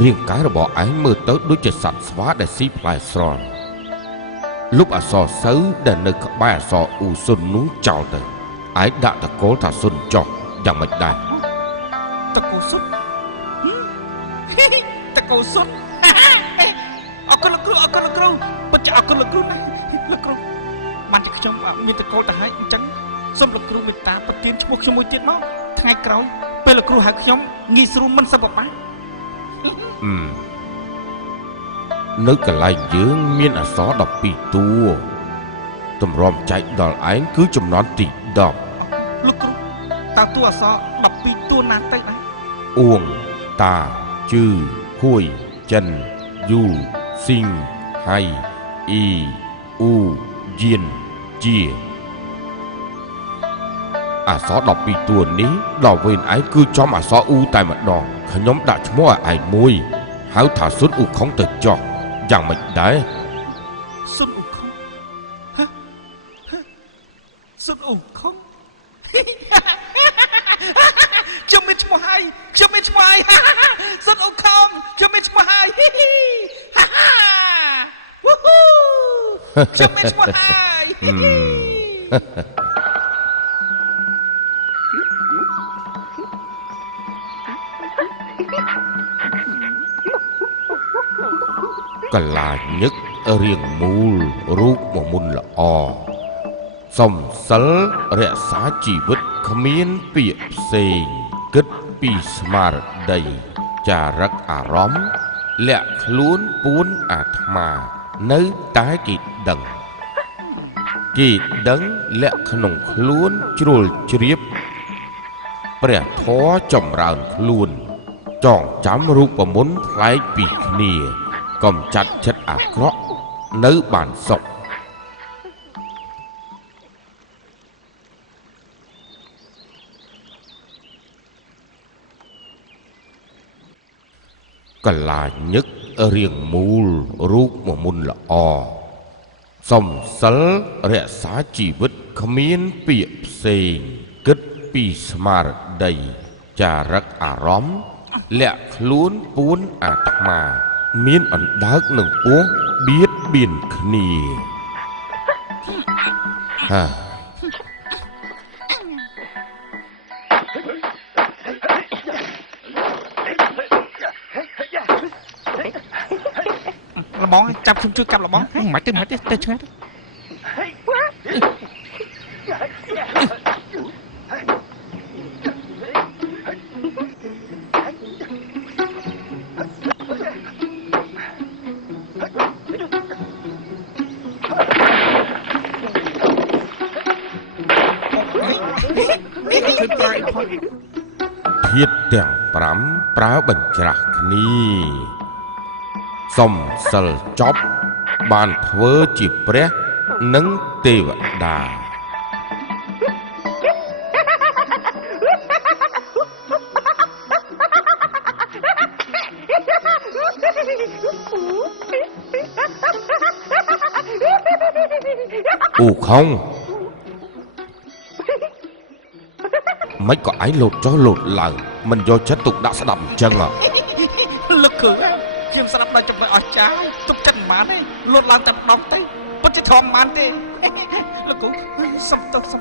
riêng cáiរបស់ឯងមើលទៅដូចជាសត្វស្វាដែលស៊ីផ្លែស្រន់លុបអសរសៅដែលនៅក្បែរអសរអ៊ូស៊ុននោះចោលទៅឯងដាក់តកូលថាស៊ុនចុះយ៉ាងម៉េចដែរតកូលស៊ុនតកូលស៊ុនអរគុណលោកគ្រូអរគុណលោកគ្រូពិតជាអរគុណលោកគ្រូណាស់លោកគ្រូបានជាខ្ញុំមានតកូលទៅហើយអញ្ចឹងសូមលោកគ្រូមេត្តាប្រទានឈ្មោះខ្ញុំមួយទៀតមកថ្ងៃក្រោយពេលលោកគ្រូហៅខ្ញុំងាយស្រួលមិនសឹកបបាក់នៅកន្លែងយើងមានអក្សរ12តួទម្រាំចែកដល់ឯងគឺចំណន់ទី10លោកគ្រូតើតួអក្សរ12តួណាទៅដែរអួងតាជឺហួយចិនយូស៊ីងហៃអ៊ីអ៊ូយៀនជាអក្សរ12តួនេះដល់វេនឯងគឺចំអក្សរអ៊ូតែម្ដងខ្ញុំដាក់ឈ្មោះឲ្យឯងមួយហៅថាស៊ុនអ៊ូខុងទៅចោះយ៉ាងម៉េចដែរស៊ុនអ៊ូខុងស៊ុនអ៊ូខុងខ្ញុំមានឈ្មោះហើយខ្ញុំមានឈ្មោះហើយស៊ុនអ៊ូខុងខ្ញុំមានឈ្មោះហើយវូហ៊ូខ្ញុំមានឈ្មោះហើយកលាញឹករៀងមូលរូបមមុនល្អសំសិលរក្សាជីវិតគ្មានពាក្យផ្សេងគិតពីស្មារតីចារឹកអារម្មណ៍លាក់ខ្លួនពួនអាត្មានៅតែគេដឹងលាក់ក្នុងខ្លួនជ្រុលជ្រាបព្រះធម៌ចម្រើនខ្លួនចងចាំរូបមន្តប្លែកពីគ្នាកំចាត់ចិត្តអាក្រក់នៅបានសុខកលាញឹករៀងមូលរូបមមុនល្អសំសិលរក្សាជីវិតគ្មានពាក្យផ្សេងគិតពីស្មារតីចារឹកអារម្មណ៍លាក់ខ្លួនពួនអាត្មាមានអណ្ដើកនឹងពោះបៀតបៀនគ្នាលបងចាប់ខ្ញុំជួយកាប់លបងមិនទេទៅឆ្ងាយទៅធាតុទាំង5ប្រើបញ្ច្រាស់គ្នាសំសិលចប់បានធ្វើជាព្រះនិងទេវតាអ៊ូខុងមិនក៏ឯងលោតចុះលោតឡើងមិនយកចិត្តទុកដាក់ស្ដាប់អញ្ចឹងលោកគ្រូខ្ញុំស្ដាប់ដល់ចំណុចអស្ចារ្យទុកចិត្តមិនបានទេលោតឡើងតែម្ដងទៅពិតជាធំមិនបានទេលោកគ្រូសំទោស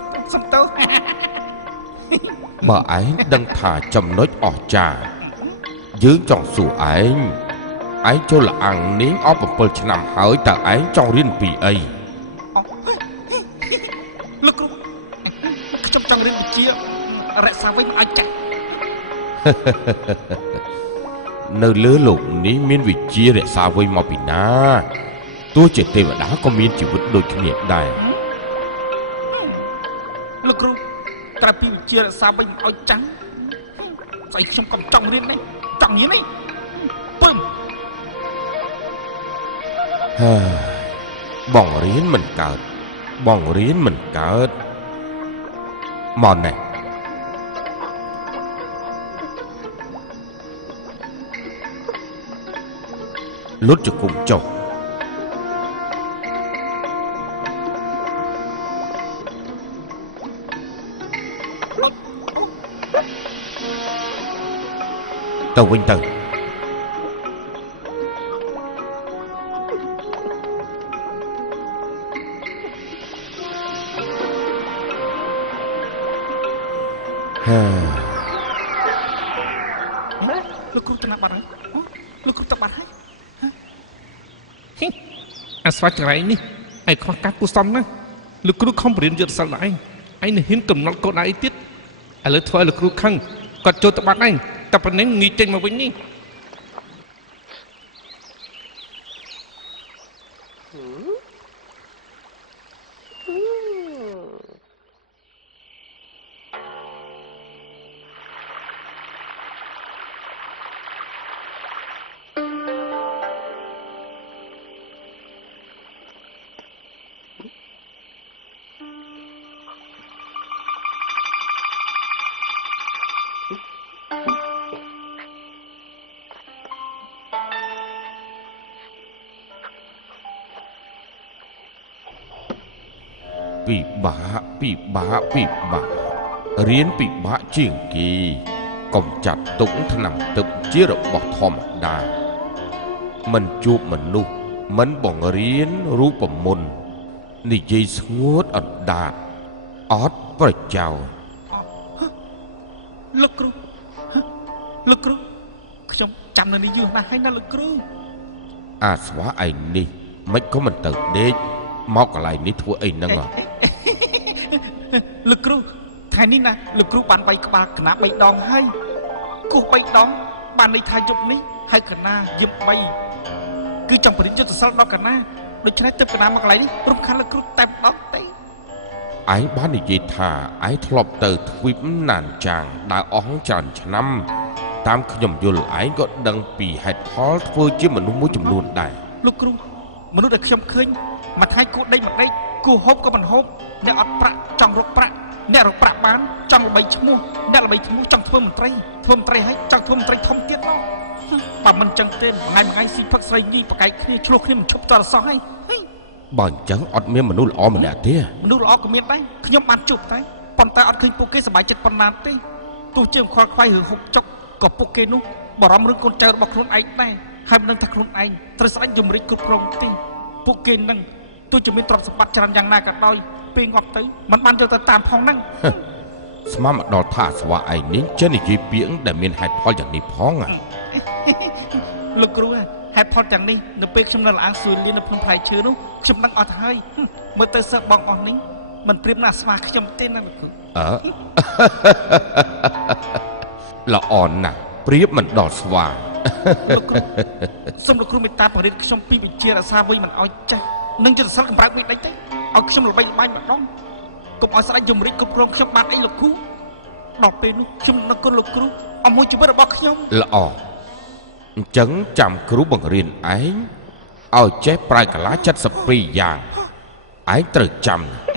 បើឯងដឹងថាចំណុចអស្ចារ្យយើងចង់សួរឯងចូលអាំងនាងអស់7ឆ្នាំហើយតើឯងចង់រៀនពីអីលោកគ្រូខ្ញុំចង់រៀនវិជ្ជារក្សាវិញមិនឲ្យចាស់នៅលើលោកនេះមានវិជ្ជារក្សាវិញមកពីណាទោះជាទេវតាក៏មានជីវិតដូចគ្នាដែរលោកគ្រូត្រូវពីវិជ្ជារក្សាវិញមិនឲ្យចាស់ស្អីខ្ញុំក៏ចង់រៀននេះចង់រៀននេះពឹមបងរៀនមិនកើតមកណែលុតជង្គង់ចុះទៅវិញទៅ លោកគ្រូតាបាត់ហើយលោកគ្រូតាបាត់ហើយអាស្វាចង្រៃនេះឯងខ្វះការគូសំណាស់លោកគ្រូខំបរៀនយុទ្ធសាស្ត្រដល់ឯងនឹងហ៊ានកំណត់កូនឯងទៀតឥឡូវធ្វើឲ្យលោកគ្រូខឹងគាត់ចូលទៅបាត់ឯងតែប៉ុណ្្នឹងងាយចេញមកវិញនេះពិបាករៀនពិបាកជាងគេកុំចាត់ទុកថ្នាំទឹកជារបស់ធម្មតាមិនជួបមនុស្សមិនបង្រៀនរូបមន្តនិយាយស្ងួតអណ្ដាតអត់ប្រយោជន៍ លោកគ្រូខ្ញុំចាំនៅនេះយូរណាស់ហើយណាលោកគ្រូ អាស្វាឯងនេះមិនក៏មិនទៅដេកមកកន្លែងនេះធ្វើអីហ្នឹងហ៎ លោកគ្រូថ្ងៃនេះណាលោកគ្រូបានវាយក្បាលកណា3ដងហើយគោះ3ដងបានន័យថាយប់នេះហើយកណាយឹម3គឺចង់បរិញ្ញយុទ្ធសាស្ត្រដល់កណាដូច្នេះទើបកណាមកកន្លែងនេះរំខានលោកគ្រូតែម្ដងទេ ឯងបាននិយាយថាឯងធ្លាប់ទៅទ្វីបណានចាងដើរអស់ច្រើនឆ្នាំតាមខ្ញុំយល់ឯងក៏ដឹងពីហេតុផលធ្វើជាមនុស្សមួយចំនួនដែរ លោកគ្រូមនុស្សដែលខ្ញុំឃើញមួយថ្ងៃគួរដេកមួយដេកគួរហូបក៏មិនហូបអ្នកអត់ប្រាក់ចង់រកប្រាក់អ្នករកប្រាក់បានចង់ល្បីឈ្មោះអ្នកល្បីឈ្មោះចង់ធ្វើមន្ត្រីហើយចង់ធ្វើមន្ត្រីធំទៀតមកបើមិនចឹងទេថ្ងៃស៊ីផឹកស្រីញីប្រកែកគ្នាឆ្លោះគ្នាមិនឈប់តរសោះហើយ បើអញ្ចឹងអត់មានមនុស្សល្អម្នាក់ទេ មនុស្សល្អក៏មានដែរខ្ញុំបានជួបតែប៉ុន្តែអត់ឃើញពួកគេសប្បាយចិត្តប៉ុណ្ណាទេទោះជាមិនខ្វល់ខ្វាយរឿងហូបចុកក៏ពួកគេនោះបារម្ភរឿងកូនចៅរបស់ខ្លួនឯងដែរហើយមិនដឹងថាខ្លួនឯងត្រូវស្ដេចយមរាជគ្រប់គ្រងទេពួកគេនឹងទោះជាមានទ្រព្យសម្បត្តិច្រើនយ៉ាងណាក៏ដោយពេលងាប់ទៅមិនបានយកទៅតាមផងហ្នឹង ស្មានមកដល់ថាស្វាឯងនេះចេះនិយាយពាក្យដែលមានហេតុផលយ៉ាងនេះផងហ៎ លោកគ្រូហេតុផលទាំងនេះនៅពេលខ្ញុំនៅឡានសួយលៀននៅភ្នំផ្លែឈើនោះខ្ញុំដឹងអត់ហើយមើលទៅសិស្សបងអស់នេះមិនប្រៀបណាស្វាខ្ញុំទេណាលោកគ្រូ ល្អណាស់ប្រៀបមិនដល់ស្វា លោកគ្រូសូមលោកគ្រូមេត្តាបង្រៀនខ្ញុំពីវិជ្ជារក្សាវិញមិនអោយចាស់នឹងយុទ្ធសាស្ត្រកម្រើកវិញដេចទេឲ្យខ្ញុំល្បីល្បាញម្ដងកុំឲ្យស្ដេចយមរាជគ្រប់គ្រងខ្ញុំបានអីលោកគ្រូដល់ពេលនោះខ្ញុំនឹងគុណលោកគ្រូអមមួយជីវិតរបស់ខ្ញុំ ល្អអញ្ចឹងចាំគ្រូបង្រៀនឯងឲ្យចេះប្រើកាឡា72យ៉ាងឯងត្រូវចាំណា